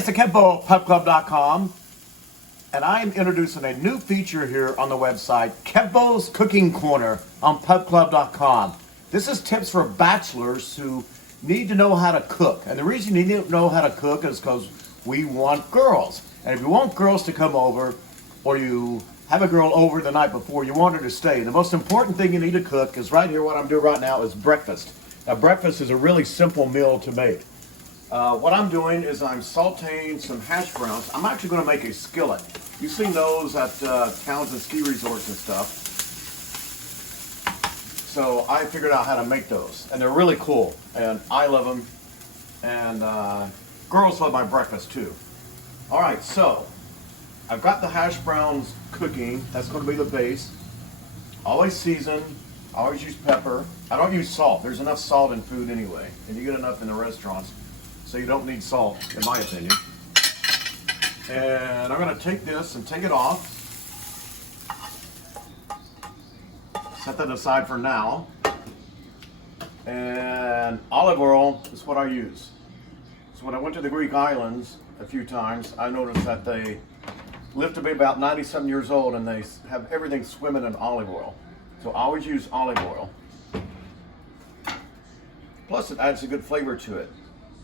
it's the Kevbeaux, PubClub.com, and I am introducing a new feature here on the website, Kevbaux's Cooking Corner on PubClub.com. This is tips for bachelors who need to know how to cook. And the reason you need to know how to cook is because we want girls. And if you want girls to come over, or you have a girl over the night before, you want her to stay, the most important thing you need to cook is right here. What I'm doing right now is breakfast. Now, breakfast is a really simple meal to make. What I'm doing is I'm sauteing some hash browns. I'm actually going to make a skillet. You've seen those at towns and ski resorts and stuff. So I figured out how to make those, and they're really cool, and I love them, and girls love my breakfast too. All right, so I've got the hash browns cooking. That's going to be the base. Always season. Always use pepper. I don't use salt. There's enough salt in food anyway, and you get enough in the restaurants, so you don't need salt, in my opinion. And I'm going to take this and take it off. Set that aside for now. And olive oil is what I use. So when I went to the Greek islands a few times, I noticed that they live to be about 90-something years old, and they have everything swimming in olive oil. So I always use olive oil. Plus it adds a good flavor to it.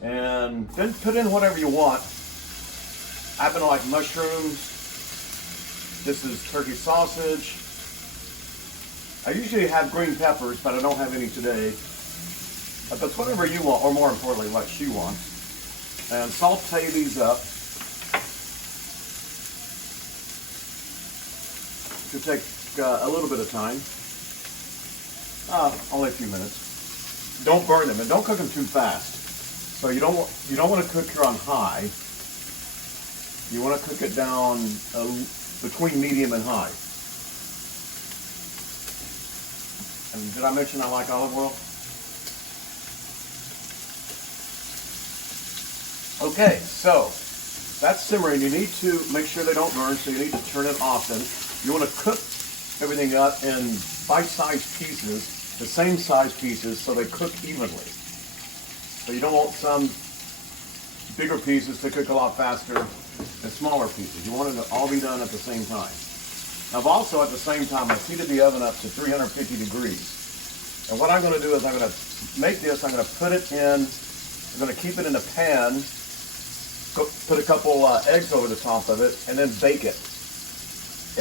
And then put in whatever you want. I happen to like mushrooms. This is turkey sausage. I usually have green peppers, but I don't have any today. But whatever you want, or more importantly, what she wants. And saute these up. It could take a little bit of time. Only a few minutes. Don't burn them, and don't cook them too fast. So you don't want to cook here on high. You want to cook it down between medium and high. And did I mention I like olive oil? Okay, so that's simmering. You need to make sure they don't burn, so you need to turn it often. You want to cook everything up in bite-sized pieces, the same size pieces, so they cook evenly. So you don't want some bigger pieces to cook a lot faster than smaller pieces. You want it to all be done at the same time. I've also, at the same time, I've heated the oven up to 350 degrees. And what I'm going to do is I'm going to make this, I'm going to put it in, I'm going to keep it in a pan, put a couple eggs over the top of it, and then bake it.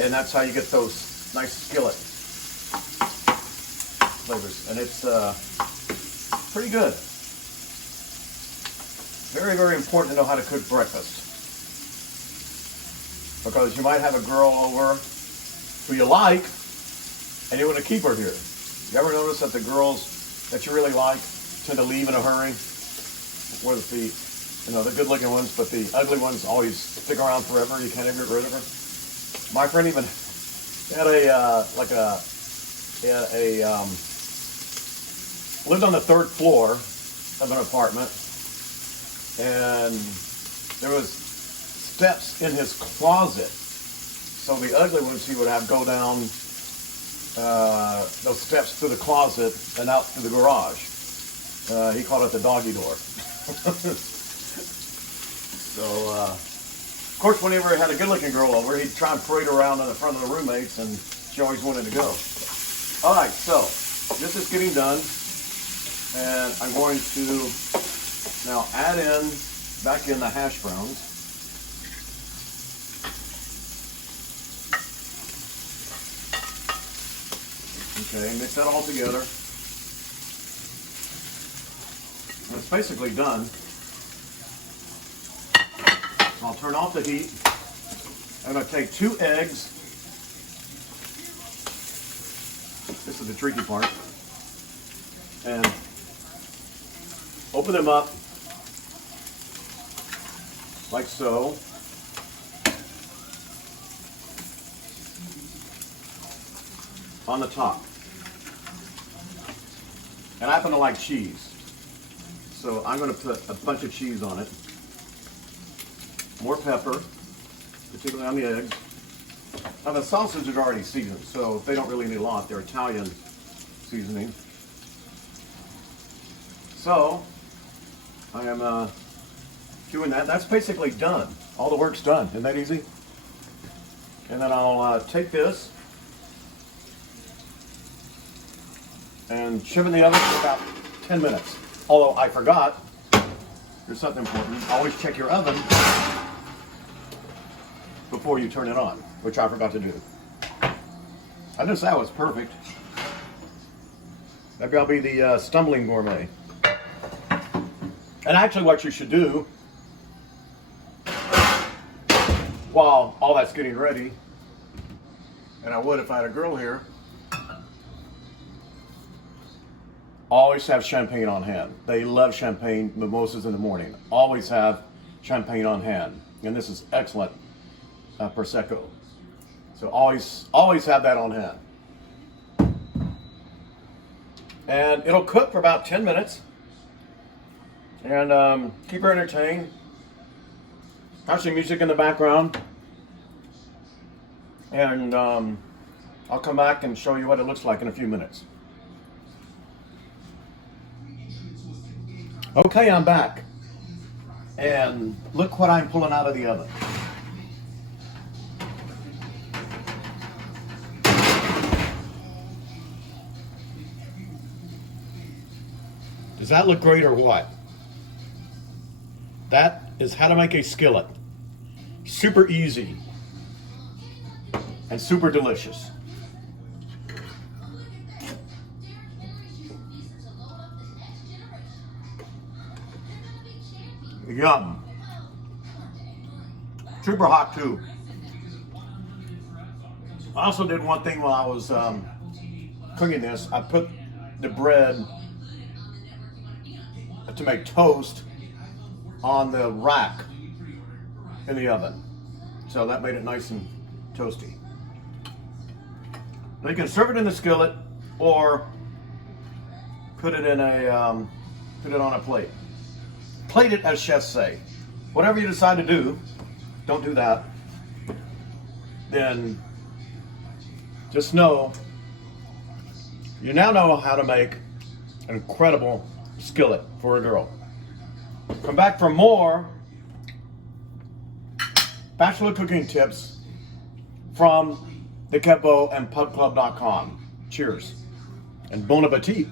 And that's how you get those nice skillet flavors. And it's pretty good. Very, very important to know how to cook breakfast. Because you might have a girl over who you like, and you want to keep her here. You ever notice that the girls that you really like tend to leave in a hurry? Whereas the good-looking ones, but the ugly ones always stick around forever. You can't ever get rid of her. My friend even had lived on the 3rd floor of an apartment, and there was steps in his closet. So the ugly ones he would have go down those steps to the closet and out to the garage. He called it the doggy door. So, of course, whenever he had a good-looking girl over, he'd try and parade around in the front of the roommates, and she always wanted to go. All right, so this is getting done, and I'm going to now add back in the hash browns. Okay, mix that all together. And it's basically done. So I'll turn off the heat. I'm going to take 2 eggs. This is the tricky part. And open them up like so. On the top. And I happen to like cheese. So I'm going to put a bunch of cheese on it. More pepper, particularly on the eggs. Now the sausage is already seasoned, so they don't really need a lot. They're Italian seasoning. So I am doing that. That's basically done. All the work's done. Isn't that easy? And then I'll take this and shove it in the oven for about 10 minutes. Although I forgot, there's something important. Always check your oven before you turn it on, which I forgot to do. I didn't say I was perfect. Maybe I'll be the stumbling gourmet. And actually what you should do while all that's getting ready, and I would if I had a girl here, always have champagne on hand. They love champagne, mimosas in the morning. Always have champagne on hand. And this is excellent Prosecco. So always have that on hand. And it'll cook for about 10 minutes. And keep her entertained. Have some music in the background. And I'll come back and show you what it looks like in a few minutes. Okay, I'm back. And look what I'm pulling out of the oven. Does that look great or what? That is how to make a skillet. Super easy and super delicious. Yum. Super hot too. I also did one thing while I was cooking this. I put the bread to make toast on the rack in the oven. So that made it nice and toasty. Now you can serve it in the skillet or put it in a put it on a plate. Plate it, as chefs say. Whatever you decide to do, don't do that. Then just know you now know how to make an incredible skillet for a girl. Come back for more Bachelor cooking tips from the Kevbeaux and PubClub.com. Cheers and bon appetit.